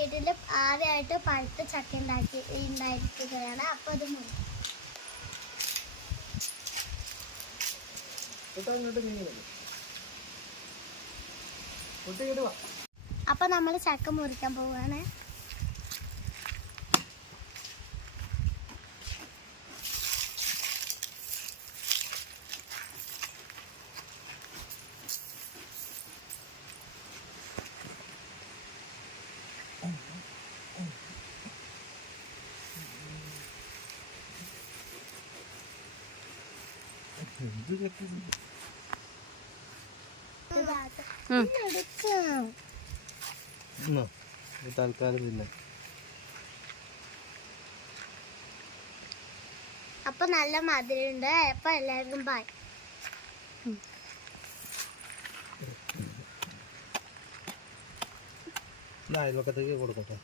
വീട്ടിൽ ആദ്യമായിട്ട് പഴുത്ത ചക്ക ഉണ്ടായിരിക്കുകയാണ്. അപ്പോൾ അത് അപ്പോൾ നമ്മൾ ചക്ക മുറിക്കാൻ പോവുകയാണ്. തൽക്കാലം തിന്നെ. അപ്പൊ നല്ല മധുരമുണ്ട്. അപ്പൊ എല്ലാവർക്കും ബൈ. അയൽവക്കത്തേക്ക് കൊടുക്കട്ടെ.